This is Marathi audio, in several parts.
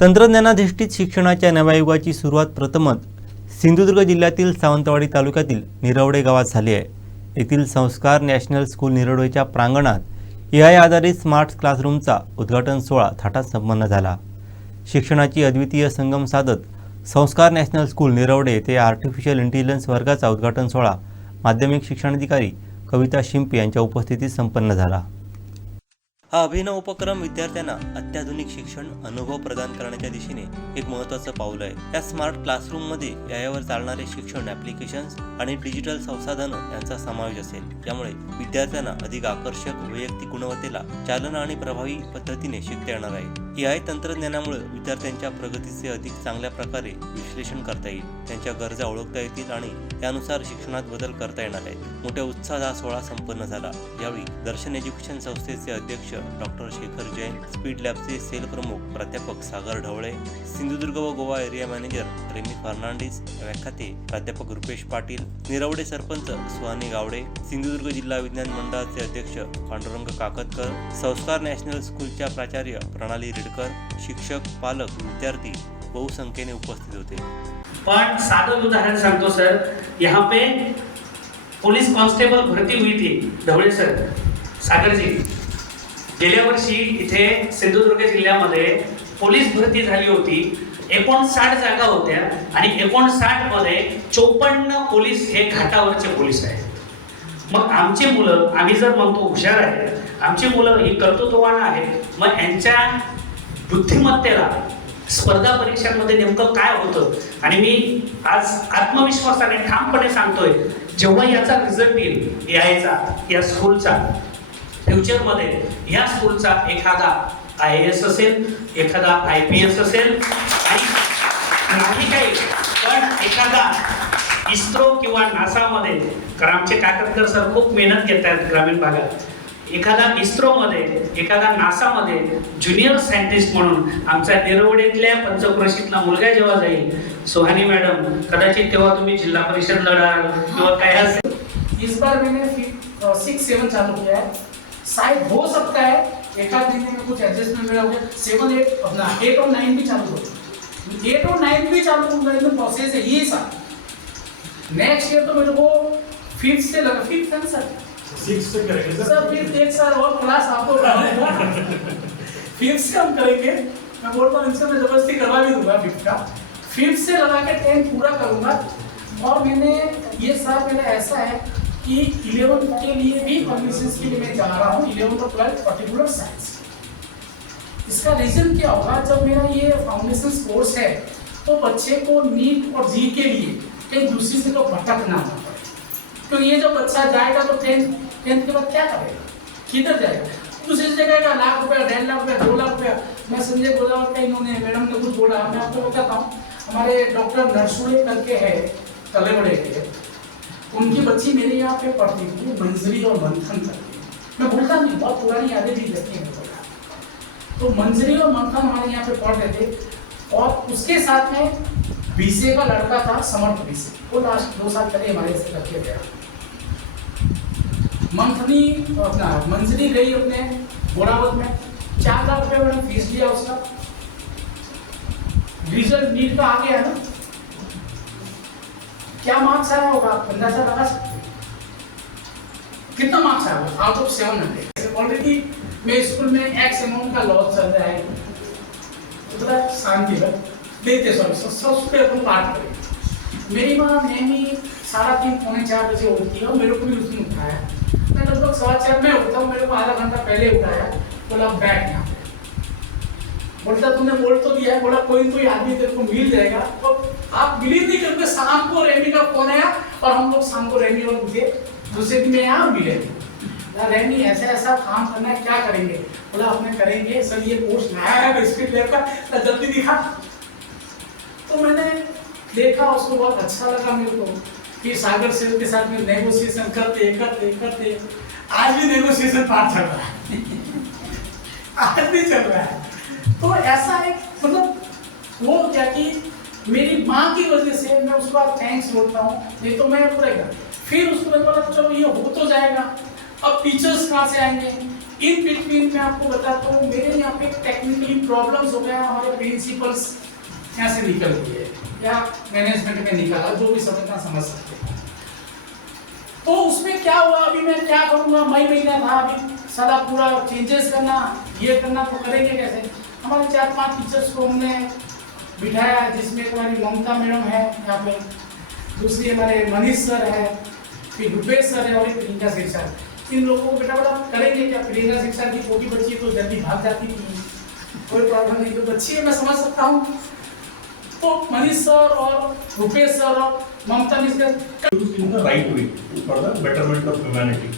तंत्रज्ञानाधिष्ठित शिक्षणाच्या नव्या युगाची सुरुवात प्रथमच सिंधुदुर्ग जिल्ह्यातील सावंतवाडी तालुक्यातील निरवडे गावात झाली आहे. येथील संस्कार नॅशनल स्कूल निरवडेच्या प्रांगणात ए आय आधारित स्मार्ट क्लासरूमचा उद्घाटन सोहळा थाटात संपन्न झाला. शिक्षणाची अद्वितीय संगम साधत संस्कार नॅशनल स्कूल निरवडे येथे आर्टिफिशियल इंटेलिजन्स वर्गाचा उद्घाटन सोहळा माध्यमिक शिक्षणाधिकारी कविता शिंपे यांच्या उपस्थितीत संपन्न झाला. हा अभिनव उपक्रम विद्यार्थ्यांना अत्याधुनिक शिक्षण अनुभव प्रदान करण्याच्या दिशेने एक महत्त्वाचं पाऊल आहे. या स्मार्ट क्लासरूममध्ये यावर चालणारे शिक्षण ॲप्लिकेशन्स आणि डिजिटल संसाधनं यांचा समावेश असेल. यामुळे विद्यार्थ्यांना अधिक आकर्षक वैयक्तिक गुणवत्तेला चालना आणि प्रभावी पद्धतीने शिकता येणार आहे. ए आय तंत्रज्ञानामुळे विद्यार्थ्यांच्या प्रगतीचे अधिक चांगल्या प्रकारे विश्लेषण करता येईल. त्यांच्या गरजा ओळखता येतील आणि त्यानुसार शिक्षणात बदल करता येणार आहेत. मोठ्या उत्साहात हा सोहळा संपन्न झाला. यावेळी दर्शन एज्युकेशन संस्थेचे अध्यक्ष डॉक्टर शेखर जैन स्पीड लॅबचे सेल प्रमुख प्राध्यापक सागर ढवळे सिंधुदुर्ग व गोवा एरिया मॅनेजर रेमी फर्नांडिस व्याख्याते प्राध्यापक रुपेश पाटील निरवडे सरपंच सुहानी गावडे सिंधुदुर्ग जिल्हा विज्ञान मंडळाचे अध्यक्ष पांडुरंग काकतकर संस्कार नॅशनल स्कूलच्या प्राचार्य प्रणाली खेडकर शिक्षक पालक विद्यार्थी बहुसंख्येने उपस्थित होते. पण साधं उदाहरण सांगतो सर. यहाँ पे पोलीस कॉन्स्टेबल भरती हुई थी ढवळे सर. सागरजी गेल्या वर्षी इथे सिंधुदुर्ग जिल्ह्यामध्ये पोलीस भरती झाली होती. एकोणसाठ जागा होत्या आणि एकोणसाठमध्ये चोपन्न पोलीस हे घाटावरचे पोलीस आहेत. मग आमची मुलं आम्ही जर म्हणतो हुशार आहेत आमची मुलं ही कर्तृत्ववान आहेत. मग यांच्या बुद्धिमत्तेला. स्पर्धा परीक्षांमध्ये नेमकं काय होतं? आणि मी आज आत्मविश्वासाने ठामपणे सांगतोय जेव्हा याचा रिझल्ट येईल यायचा या स्कूलचा फ्युचरमध्ये या स्कूलचा एखादा आय एस असेल एखादा आय पी एस असेल आणि नाही काही पण एखादा इस्रो किंवा नासामध्ये कारण आमचे काकतकर सर खूप मेहनत घेत आहेत ग्रामीण भागात. एखादा इस्रोमध्ये एखादा नासामध्ये ज्युनियर सायंटिस्ट म्हणून आमचा निरवडेतल्या पंचक्रोशीतला मुलगा जेव्हा जाईल सोहानी मॅडम कदाचित तेव्हा तुम्ही जिल्हा परिषद लढाल किंवा काय असेल. इस बार मैंने सिक्स सेवन uh, चालू किया है। शायद हो सकता है एक आध दिन में कुछ एडजस्टमेंट मेरा हो गया सेवन एट अपना एट और नाइन भी चालू हो एट और नाइन भी चालू होगा एकदम प्रोसेस है ये साल नेक्स्ट ईयर तो मेरे को फिफ्थ से लगा फिफ्थ है सर सिक्स से करेंगे सर। फिफ्थ एक साल और क्लास आपको कराऊँगा फिफ्थ से हम करेंगे। मैं बोलता हूँ इनसे मैं ज़बरदस्ती करवा भी दूँगा फिफ्थ का। फिफ्थ से लगा के टेंथ पूरा करूँगा। और मैंने ये साल मेरा ऐसा है कि इलेवन के लिए भी के लिए मैं जा रहा हूँ इलेवन और ट्वेल्थ पर्टिकुलर साइंस इसका रीजन क्या होगा? जब मेरा ये फाउंडेशन कोर्स है तो बच्चे को नीट और जी के लिए कहीं दूसरी जगह भटकना ना पड़े तो ये जो बच्चा जाएगा तो टेंथ टेंथ के बाद क्या करेगा? किधर जाएगा? दूसरी जगह का लाख रुपया, डेढ़ लाख रुपया, दो लाख रुपया। मैं संजय गोदावत का इन्होंने मैडम ने कुछ बोला। मैं आपको बताता हूँ। हमारे डॉक्टर नरसुड़े करके है, तलेबड़े के। उनकी बच्ची मेरे यहाँ पे पढ़ती थी, मंजरी और मंथन करके मैं भूलता नहीं, बहुत पुरानी यादें भी रहती हैं तो मंजरी और मंथन हमारे यहाँ पे पढ़ रहे थे। और उसके साथ में बीसे का लड़का था, समर्थ बीसे वो लास्ट दो साल पहले हमारे से रखे गया। मंथनी अपना मंजरी गई अपने बोरावत में। चार लाख रुपये मैंने फ़ीस लिया उसका। रिज़ल्ट नीट का आ गया है ना। क्या मार्क्स आया होगा? आप अंदाज़ा लगा सकते कितना मार्क्स आया होगा? Out of seven hundred already मेरे स्कूल में एक्स अमाउंट का लॉस चल रहा है। तो शांति में देते सॉरी उस पर अपन बात करें मेरी माँ नेहमी सारा दिन पौने चार बजे उठती है मेरे को भी उसने उठाया। लगभग सवा चार में उठता हूँ, मेरे को आधा घंटा पहले उठाया, बोला बैठ यहाँ बोलता, तुमने बोल तो दिया है, बोला, कोई कोई आदमी तेरे को मिल जाएगा। तो आप बिलीव नहीं करते शाम को रेमी का फ़ोन आया और हम लोग शाम को रेमी और मुझे दूसरे दिन में यहाँ मिले। रेमी, ऐसा ऐसा काम करना है, क्या करेंगे? बोला, अपने करेंगे, सर, ये पोस्ट नया है, बिस्किट लेकर तो जल्दी दिखा। तो मैंने देखा, उसको बहुत अच्छा लगा मेरे को कि सागर सेल के साथ में नेगोशिएशन करते करते करते। आज भी नेगोशिएशन पार चल रहा है। आज भी चल रहा है। तो ऐसा एक मतलब वो क्या कि मेरी माँ की वजह से मैं उसका थैंक्स बोलता हूँ, नहीं तो मैं पूरा कर फिर उसको मैंने बोला चलो, ये हो तो जाएगा। अब टीचर्स कहाँ से आएँगे? इन बिटवीन मैं आपको बताता हूँ, मेरे यहाँ पे टेक्निकली प्रॉब्लम्स हो गया हमारे प्रिंसिपल्स यहाँ से निकल गए या मैनेजमेंट में निकाला, जो भी समझना समझ सकते हैं। तो उसमें क्या हुआ? अभी मैं क्या करूँगा? मई महीना था अभी। सारा पूरा चेंजेस करना, ये करना तो करेंगे कैसे? हमारे चार पाँच टीचर्स को हमने बिठाया, जिसमें हमारी ममता मैडम है, यहाँ पे। दूसरी हमारे मनीष सर है, फिर रुपेश सर है और एक प्रियंका सिंह सर। इन लोगों को बेटा बेटा करेंगे क्या? प्रियंका शिक्षा की छोटी बच्ची है तो जल्दी भाग जाती थी। कोई प्रॉब्लम नहीं तो बच्ची है, मैं समझ सकता हूँ। तो मनीष सर और रुपेश सर और ममता मिश्र used in the right way for the betterment of humanity.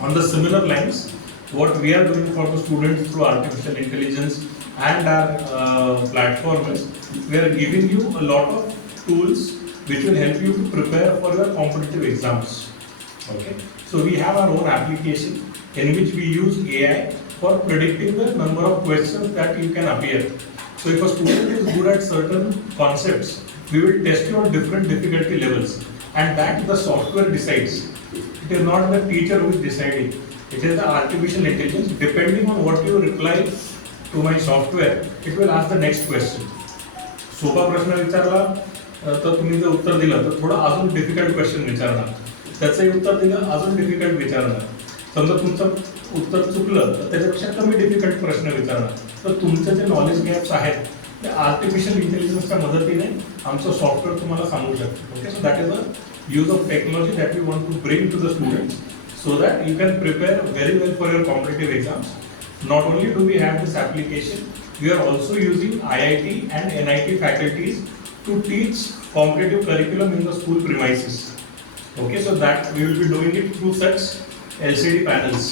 On the similar lines, what we are doing for the students through artificial intelligence and our uh, platform is we are giving you a lot of tools which will help you to prepare for your competitive exams. Okay, so we have our own application in which we use AI for predicting the number of questions that you can appear. So if a student is good at certain concepts, we will test you on different difficulty levels and that the software decides. It is not the teacher who is deciding. It is the artificial intelligence depending on what you reply to my software, it will ask the next question. सोपा प्रश्न विचारला तर तुम्ही जर उत्तर दिलं तर थोडं अजून डिफिकल्ट क्वेश्चन विचारणार त्याचंही उत्तर दिलं अजून डिफिकल्ट विचारणार समजा तुमचं उत्तर चुकलं तर त्याच्यापेक्षा कमी डिफिकल्ट प्रश्न विचारणार तर तुमचं जे नॉलेज गॅप्स आहेत ते आर्टिफिशियल इंटेलिजन्सच्या मदतीने आमचं सॉफ्टवेअर तुम्हाला सांगू शकतो. Okay so that is a use of technology that you want to bring to the students so that you can prepare very well for your competitive exams not only do we have this application you are also using I I T and N I T faculties to teach competitive curriculum in the school premises okay so that we will be doing it through such L C D panels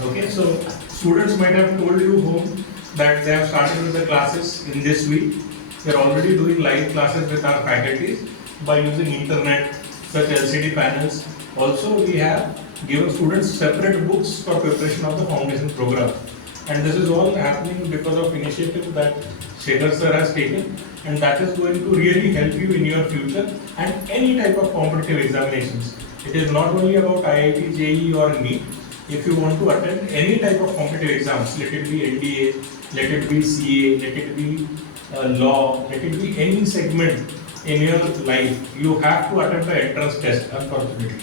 Okay, so students might have told you home that they have started with the classes in this week. They are already doing live classes with our faculties by using internet, such LCD panels. Also, we have given students separate books for preparation of the foundation program. And this is all happening because of initiative that Shekhar sir has taken and that is going to really help you in your future and any type of competitive examinations. It is not only about IIT, JEE or NEET. If you want to attend any type of competitive exams, let it be NDA, let it be CA, let it be uh, law, let it be any segment in your life, you have to attempt the entrance test, unfortunately.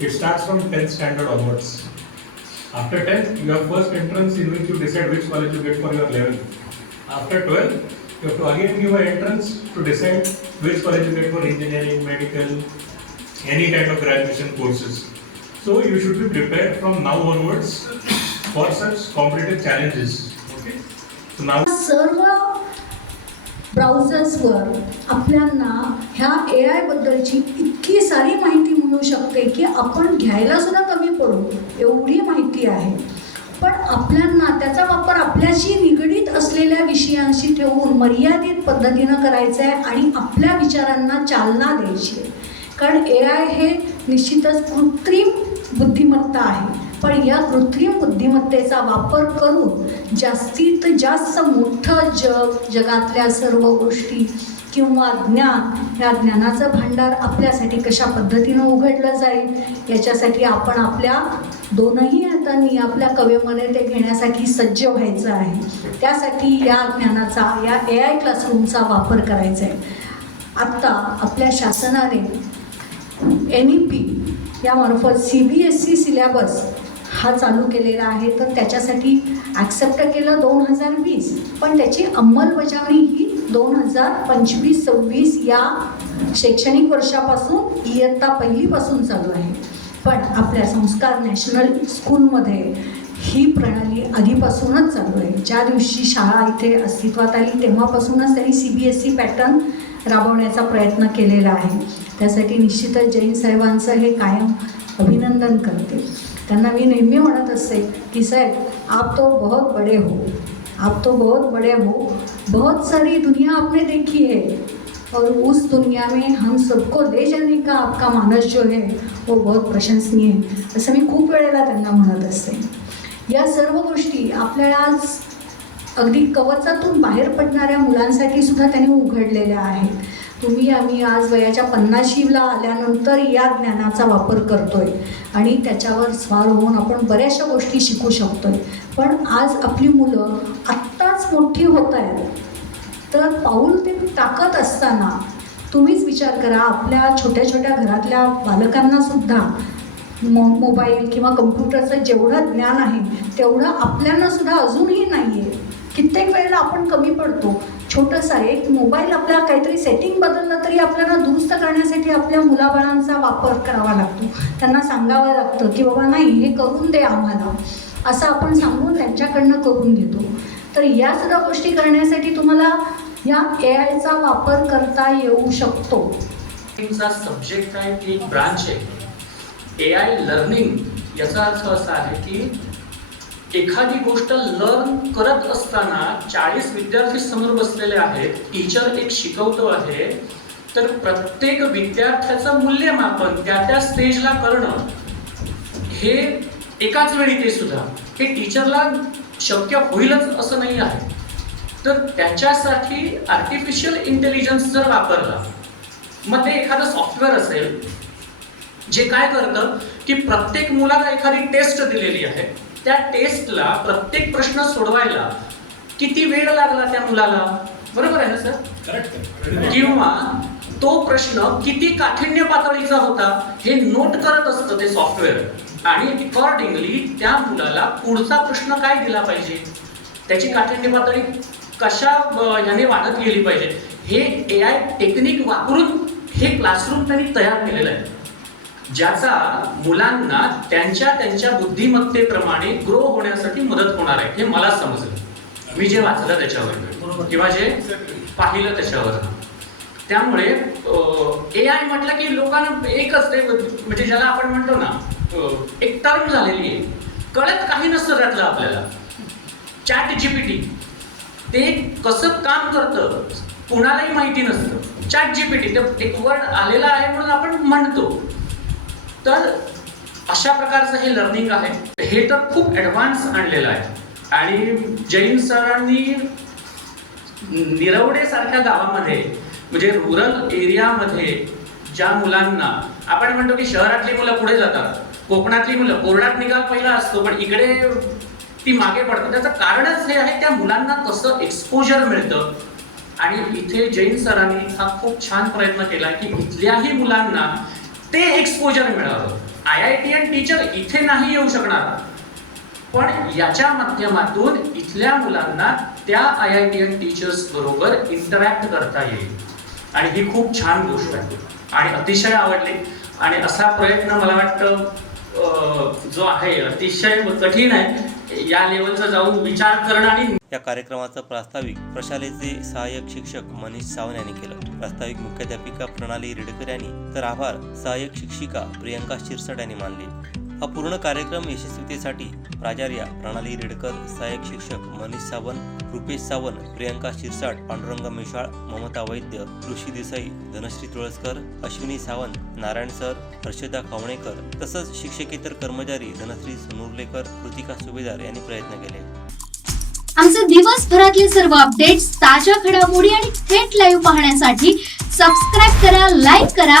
It starts from 10th standard onwards. After 10th, you have first entrance in which you decide which college you get for your 11th. After 12th, you have to again give an entrance to decide which college you get for engineering, medical, any kind of graduation courses. So you should be prepared from now onwards for such competitive challenges. Okay? So now सर्व ब्राउझर्सवर आपल्यांना ह्या ए आयबद्दलची इतकी सारी माहिती मिळू शकते की आपण घ्यायला सुद्धा कमी पडू एवढी माहिती आहे पण आपल्यांना त्याचा वापर आपल्याशी निगडीत असलेल्या विषयांशी ठेवून मर्यादित पद्धतीनं करायचा आहे आणि आपल्या विचारांना चालना द्यायची आहे कारण ए आय हे निश्चितच कृत्रिम बुद्धिमत्ता आहे. पण या कृत्रिम बुद्धिमत्तेचा वापर करून जास्तीत जास्त मोठं जग जगातल्या सर्व गोष्टी किंवा ज्ञान ह्या ज्ञानाचं भांडार आपल्यासाठी कशा पद्धतीनं उघडलं जाईल याच्यासाठी आपण आपल्या दोनही हातांनी आपल्या कवेमध्ये ते घेण्यासाठी सज्ज व्हायचं आहे. त्यासाठी या ज्ञानाचा या ए आय क्लासरूमचा वापर करायचा आहे. आत्ता आपल्या शासनाने N E P यामार्फत C B S C syllabus हा चालू केलेला आहे. तर त्याच्यासाठी ॲक्सेप्ट केलं दोन हजार वीस. पण त्याची अंमलबजावणी ही दोन हजार पंचवीस सव्वीस या शैक्षणिक वर्षापासून इयत्ता पहिलीपासून चालू आहे. पण आपल्या संस्कार नॅशनल स्कूलमध्ये ही प्रणाली आधीपासूनच चालू आहे. ज्या दिवशी शाळा इथे अस्तित्वात आली तेव्हापासूनच त्यांनी C B S C pattern राबवण्याचा प्रयत्न केलेला आहे. त्यासाठी निश्चितच जैन साहेबांचं हे कायम अभिनंदन करते. त्यांना मी नेहमी म्हणत असते की साहेब आप तो बहुत बडे हो. आप तो बहुत बड़े हो. बहुत सारी दुनिया आपने देखी है. और उस दुनिया में हम सबको ले जाने का आपका मानस जो है वो बहुत प्रशंसनीय असं मी खूप वेळेला त्यांना म्हणत असते. या सर्व गोष्टी आपल्याला आज अगदी कवचातून बाहेर पडणाऱ्या मुलांसाठी सुद्धा त्यांनी उघडलेल्या आहेत. तुम्ही आम्ही आज वयाच्या पन्नाशीला आल्यानंतर या ज्ञानाचा वापर करतोय आणि त्याच्यावर स्वार होऊन आपण बऱ्याचशा गोष्टी शिकू शकतोय. पण आज आपली मुलं आत्ताच मोठी होत आहेत. तर पाऊल ते टाकत असताना तुम्हीच विचार करा आपल्या छोट्या छोट्या घरातल्या बालकांना सुद्धा मो मोबाईल किंवा कम्प्युटरचं जेवढं ज्ञान आहे तेवढं आपल्याला सुद्धा अजूनही नाही आहे कित्येक वेळेला आपण कमी पडतो. छोटंसं आहे एक मोबाईल आपल्या काहीतरी सेटिंग बदललं तरी आपल्याला दुरुस्त करण्यासाठी आपल्या मुलाबाळांचा वापर करावा लागतो. त्यांना सांगावं लागतं की बाबा नाही हे करून दे आम्हाला. असं आपण सांगून त्यांच्याकडनं करून घेतो. तर या सुद्धा गोष्टी करण्यासाठी तुम्हाला या ए आयचा वापर करता येऊ शकतो. सब्जेक्ट आहे की ब्रांच आहे. ए आय लर्निंग याचा अर्थ असा आहे की एखादी गोष्ट लर्न करत असताना चाळीस विद्यार्थी समोर बसलेले आहेत टीचर एक शिकवतो आहे तर प्रत्येक विद्यार्थ्याचं मूल्यमापन त्या त्या स्टेजला करणं हे एकाच वेळी ते सुद्धा हे टीचरला शक्य होईलच असं नाही आहे. तर त्याच्यासाठी आर्टिफिशियल इंटेलिजन्स जर वापरला मग ते एखादं सॉफ्टवेअर असेल जे काय करतं की प्रत्येक मुलाला एखादी टेस्ट दिलेली आहे. त्या टेस्टला प्रत्येक प्रश्न सोडवायला किती वेळ लागला त्या मुलाला? बरोबर आहे ना सर? किंवा तो प्रश्न किती काठिण्य पातळीचा होता हे नोट करत असतं ते सॉफ्टवेअर आणि अकॉर्डिंगली त्या मुलाला पुढचा प्रश्न काय दिला पाहिजे? त्याची काठिण्य पातळी कशा अ, ह्याने वाढत गेली पाहिजे? हे ए आय टेक्निक वापरून हे क्लासरूम त्यांनी तयार केलेलं आहे. ज्याचा मुलांना त्यांच्या त्यांच्या बुद्धिमत्तेप्रमाणे ग्रो होण्यासाठी मदत होणार आहे हे मला समजलं. मी जे वाचलं त्याच्यावर किंवा जे पाहिलं त्याच्यावर त्यामुळे ए आय म्हटलं की लोकांना एकच ते म्हणजे ज्याला आपण म्हणतो ना एक टर्म झालेली आहे. कळत काही नसतं त्यातलं आपल्याला. चॅट जीपीटी ते कसं काम करतं कुणालाही माहिती नसतं. चॅट जीपीटी ते एक वर्ड आलेला आहे म्हणून आपण म्हणतो. तर अशा प्रकारचं हे लर्निंग आहे. हे तर खूप ॲडव्हान्स आणलेलं आहे. आणि जैन सरांनी निरवडे सारख्या गावामध्ये म्हणजे रुरल एरियामध्ये ज्या मुलांना आपण म्हणतो की शहरातली मुलं पुढे जातात. कोकणातली मुलं कोरडात निकाल पहिला असतो पण इकडे ती मागे पडतात. त्याचं कारणच हे आहे त्या मुलांना कसं एक्सपोजर मिळतं. आणि इथे जैन सरांनी हा खूप छान प्रयत्न केला की इथल्याही मुलांना ते एक्सपोजर मिळावं I I T N teacher इथे नाही येऊ शकणार. पण याच्या माध्यमातून इथल्या मुलांना त्या I I T N teachers बरोबर इंटरॅक्ट करता येईल. आणि ही खूप छान गोष्ट आहे. आणि अतिशय आवडली. आणि असा प्रयत्न मला वाटतं जो आहे अतिशय कठीण आहे. या लेवलचा जाऊन विचार करणं आणि या कार्यक्रमाचं प्रास्ताविक प्रशालेचे सहाय्यक शिक्षक मनीष सावंत यांनी केलं. प्रास्ताविक मुख्याध्यापिका प्रणाली रेडकर यांनी तर आभार. सहाय्यक शिक्षिका प्रियंका शिरसाट यांनी मानले. हा पूर्ण कार्यक्रम यशस्वीतेसाठी प्राचार्या प्रणाली रेडकर सहाय्यक शिक्षक मनीष सावंत रुपेश सावंत प्रियंका शिरसाट पांडुरंग मेशाळ ममता वैद्य ऋषी देसाई धनश्री तुळसकर अश्विनी सावंत नारायण सर हर्षदा खवणेकर तसंच शिक्षकेतर कर्मचारी धनश्री सोनुर्लेकर कृतिका सुभेदार यांनी प्रयत्न केले. आमचे दिवसभरातले सर्व अपडेट्स ताज्या घडामोडी आणि थेट लाईव्ह पाहण्यासाठी सबस्क्राईब करा लाईक करा